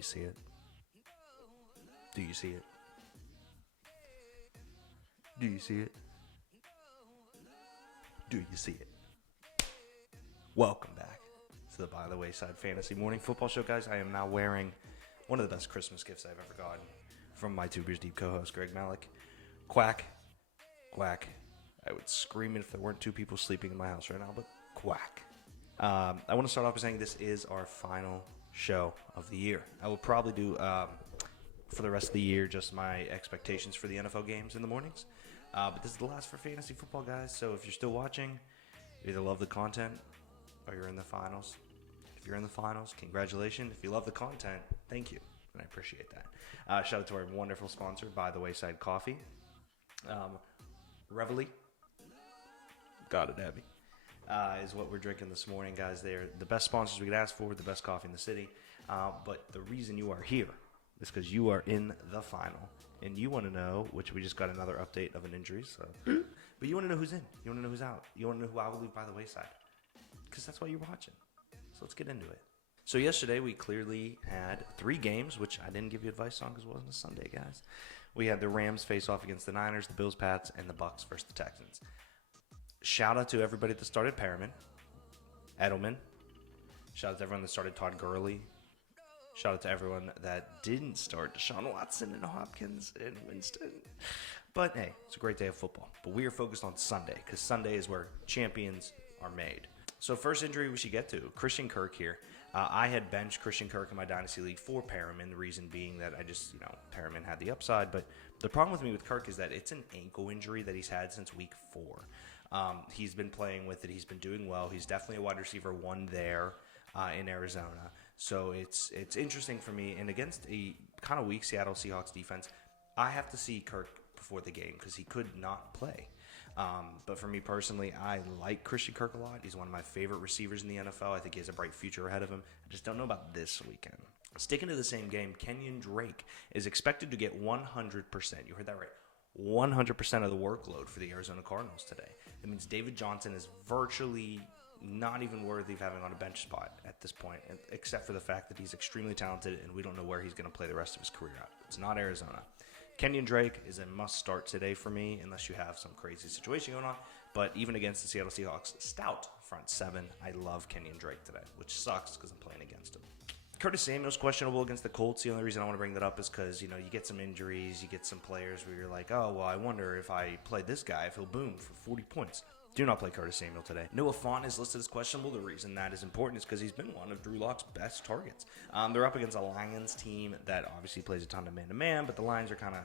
you see it? Do you see it? Do you see it? Do you see it? Welcome back to the By the Wayside Fantasy Morning Football Show, guys. I am now wearing one of the best Christmas gifts I've ever gotten from my Two Beers Deep co-host, Greg Malik. Quack, quack. I would scream it if there weren't two people sleeping in my house right now, but quack. I want to start off by saying this is our final show of the year. I will probably do, for the rest of the year, just my expectations for the NFL games in the mornings. But this is the last for fantasy football, guys. So if you're still watching, you either love the content or you're in the finals. If you're in the finals, congratulations. If you love the content, thank you, and I appreciate that. Shout out to our wonderful sponsor, By the Wayside Coffee. Reveille. Got it, Abby. Is what we're drinking this morning, guys. They're the best sponsors we could ask for, the best coffee in the city. But the reason you are here is because you are in the final. And you want to know, which we just got another update of an injury, so. But you want to know who's in. You want to know who's out. You want to know who I will leave by the wayside. Because that's why you're watching. So let's get into it. So yesterday we clearly had 3 games, which I didn't give you advice on because it wasn't a Sunday, guys. We had the Rams face off against the Niners, the Bills, Pats, and the Bucks versus the Texans. Shout out to everybody that started Perriman, Edelman. Shout out to everyone that started Todd Gurley. Shout out to everyone that didn't start Deshaun Watson and Hopkins and Winston. But hey, it's a great day of football. But we are focused on Sunday because Sunday is where champions are made. So first injury we should get to, Christian Kirk here. I had benched Christian Kirk in my Dynasty League for Perriman, the reason being that I just, Perriman had the upside. But the problem with me with Kirk is that it's an ankle injury that he's had since week 4. He's been playing with it. He's been doing well. He's definitely a wide receiver 1 there in Arizona. So it's interesting for me. And against a kind of weak Seattle Seahawks defense, I have to see Kirk before the game because he could not play. But for me personally, I like Christian Kirk a lot. He's one of my favorite receivers in the NFL. I think he has a bright future ahead of him. I just don't know about this weekend. Sticking to the same game, Kenyon Drake is expected to get 100%. You heard that right. 100% of the workload for the Arizona Cardinals today. That means David Johnson is virtually not even worthy of having on a bench spot at this point, except for the fact that he's extremely talented and we don't know where he's going to play the rest of his career out. It's not Arizona. Kenyon Drake is a must-start today for me unless you have some crazy situation going on. But even against the Seattle Seahawks, stout front 7, I love Kenyon Drake today, which sucks because I'm playing against him. Curtis Samuel's questionable against the Colts. The only reason I want to bring that up is because, you get some injuries, you get some players where you're like, oh, well, I wonder if I play this guy, if he'll boom for 40 points. Do not play Curtis Samuel today. Noah Fant is listed as questionable. The reason that is important is because he's been one of Drew Lock's best targets. They're up against a Lions team that obviously plays a ton of man-to-man, but the Lions are kind of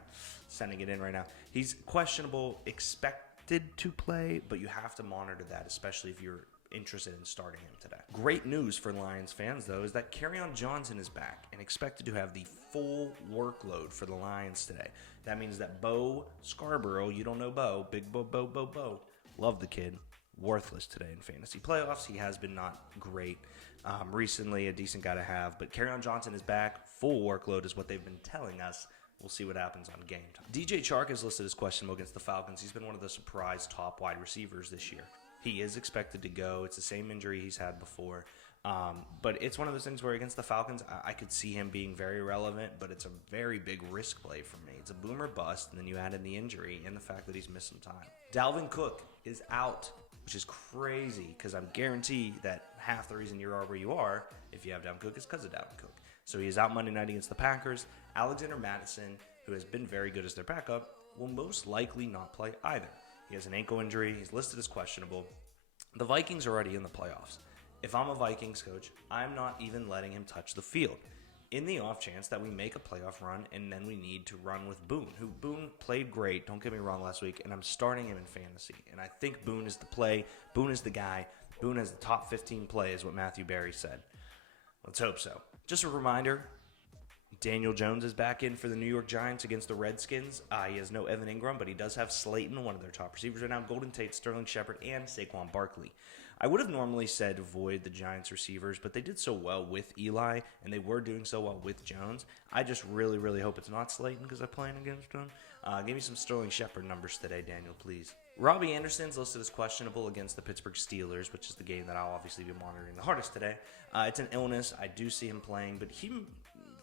sending it in right now. He's questionable, expected to play, but you have to monitor that, especially if you're interested in starting him today. Great news for Lions fans, though, is that Kerryon Johnson is back and expected to have the full workload for the Lions today. That means that Bo Scarborough, you don't know Bo, big Bo, love the kid, worthless today in fantasy playoffs. He has been not great recently, a decent guy to have, but Kerryon Johnson is back. Full workload is what they've been telling us. We'll see what happens on game time. DJ Chark is listed as questionable against the Falcons. He's been one of the surprise top wide receivers this year. He is expected to go. It's the same injury he's had before. But it's one of those things where against the Falcons, I could see him being very relevant, but it's a very big risk play for me. It's a boom or bust, and then you add in the injury and the fact that he's missed some time. Dalvin Cook is out, which is crazy because I'm guaranteed that half the reason you are where you are, if you have Dalvin Cook, is because of Dalvin Cook. So he is out Monday night against the Packers. Alexander Mattison, who has been very good as their backup, will most likely not play either. He has an ankle injury. He's listed as questionable. The Vikings are already in the playoffs. If I'm a Vikings coach, I'm not even letting him touch the field. In the off chance that we make a playoff run and then we need to run with Boone, who Boone played great, don't get me wrong, last week, and I'm starting him in fantasy. And I think Boone is the play. Boone is the guy. Boone has the top 15 play is what Matthew Berry said. Let's hope so. Just a reminder, Daniel Jones is back in for the New York Giants against the Redskins. He has no Evan Ingram, but he does have Slayton, one of their top receivers right now, Golden Tate, Sterling Shepard, and Saquon Barkley. I would have normally said avoid the Giants receivers, but they did so well with Eli, and they were doing so well with Jones. I just really, really hope it's not Slayton because I'm playing against him. Give me some Sterling Shepard numbers today, Daniel, please. Robbie Anderson's listed as questionable against the Pittsburgh Steelers, which is the game that I'll obviously be monitoring the hardest today. It's an illness. I do see him playing, but he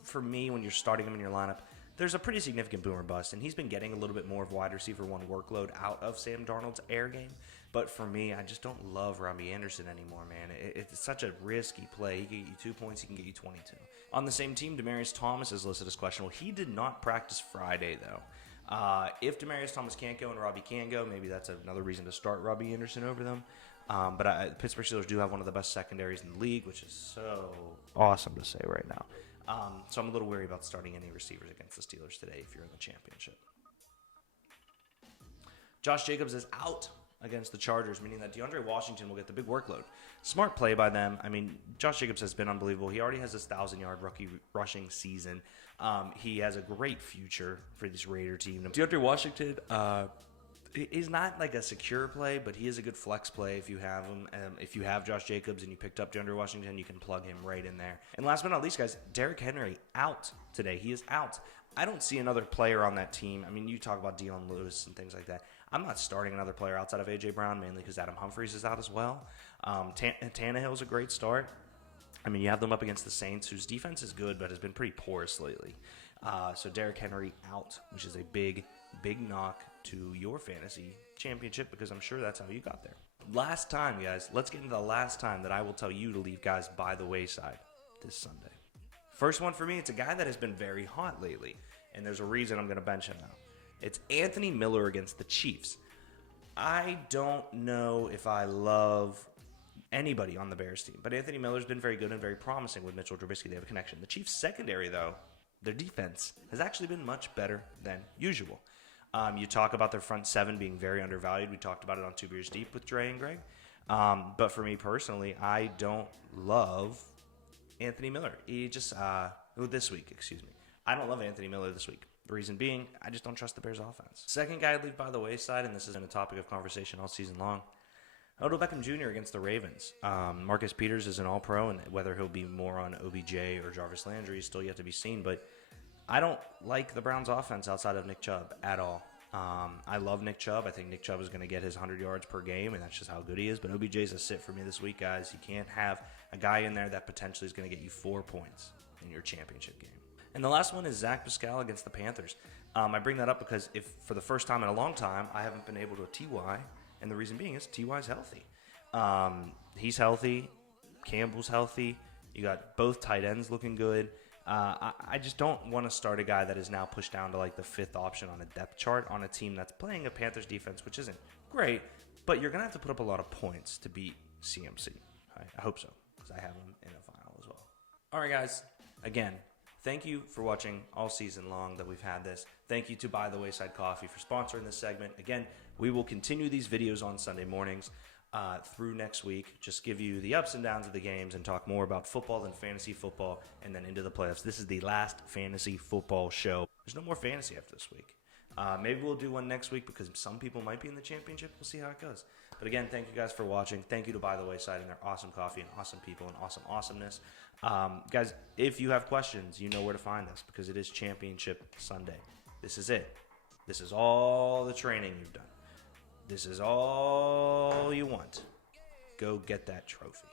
for me, when you're starting him in your lineup, there's a pretty significant boomer bust, and he's been getting a little bit more of wide receiver one workload out of Sam Darnold's air game. But for me, I just don't love Robbie Anderson anymore, man. It's such a risky play. He can get you 2 points, he can get you 22. On the same team, Demaryius Thomas is listed as questionable. He did not practice Friday, though. If Demaryius Thomas can't go and Robbie can go, maybe that's another reason to start Robbie Anderson over them. But the Pittsburgh Steelers do have one of the best secondaries in the league, which is so awesome to say right now. So I'm a little wary about starting any receivers against the Steelers today if you're in the championship. Josh Jacobs is out against the Chargers, meaning that DeAndre Washington will get the big workload. Smart play by them. I mean, Josh Jacobs has been unbelievable. He already has this 1,000-yard rookie rushing season. He has a great future for this Raider team. DeAndre Washington is not like a secure play, but he is a good flex play if you have him. If you have Josh Jacobs and you picked up DeAndre Washington, you can plug him right in there. And last but not least, guys, Derrick Henry out today. He is out. I don't see another player on that team. I mean, you talk about Dion Lewis and things like that. I'm not starting another player outside of A.J. Brown, mainly because Adam Humphries is out as well. Tannehill's a great start. I mean, you have them up against the Saints, whose defense is good, but has been pretty porous lately. So Derrick Henry out, which is a big, big knock to your fantasy championship, because I'm sure that's how you got there. Last time, guys, let's get into the last time that I will tell you to leave guys by the wayside this Sunday. First one for me, it's a guy that has been very hot lately, and there's a reason I'm going to bench him now. It's Anthony Miller against the Chiefs. I don't know if I love anybody on the Bears team, but Anthony Miller's been very good and very promising with Mitchell Trubisky. They have a connection. The Chiefs' secondary, though, their defense has actually been much better than usual. You talk about their front seven being very undervalued. We talked about it on Two Beers Deep with Dre and Greg. But for me personally, I don't love Anthony Miller. This week. I don't love Anthony Miller this week. The reason being, I just don't trust the Bears' offense. Second guy I'd leave by the wayside, and this has been a topic of conversation all season long, Odell Beckham Jr. against the Ravens. Marcus Peters is an all-pro, and whether he'll be more on OBJ or Jarvis Landry is still yet to be seen, but I don't like the Browns' offense outside of Nick Chubb at all. I love Nick Chubb. I think Nick Chubb is going to get his 100 yards per game, and that's just how good he is, but OBJ is a sit for me this week, guys. You can't have a guy in there that potentially is going to get you 4 points in your championship game. And the last one is Zach Pascal against the Panthers. I bring that up because if for the first time in a long time, I haven't been able to T.Y., and the reason being is T.Y.'s healthy. He's healthy. Campbell's healthy. You got both tight ends looking good. I just don't want to start a guy that is now pushed down to like the 5th option on a depth chart on a team that's playing a Panthers defense, which isn't great, but you're going to have to put up a lot of points to beat CMC. I hope so, because I have him in a final as well. All right, guys. Again, thank you for watching all season long that we've had this. Thank you to By the Wayside Coffee for sponsoring this segment. Again, we will continue these videos on Sunday mornings through next week. Just give you the ups and downs of the games and talk more about football than fantasy football and then into the playoffs. This is the last fantasy football show. There's no more fantasy after this week. Maybe we'll do one next week because some people might be in the championship. We'll see how it goes. But again, thank you guys for watching. Thank you to By the Wayside and their awesome coffee and awesome people and awesome awesomeness. Guys, if you have questions, you know where to find us because it is Championship Sunday. This is it. This is all the training you've done. This is all you want. Go get that trophy.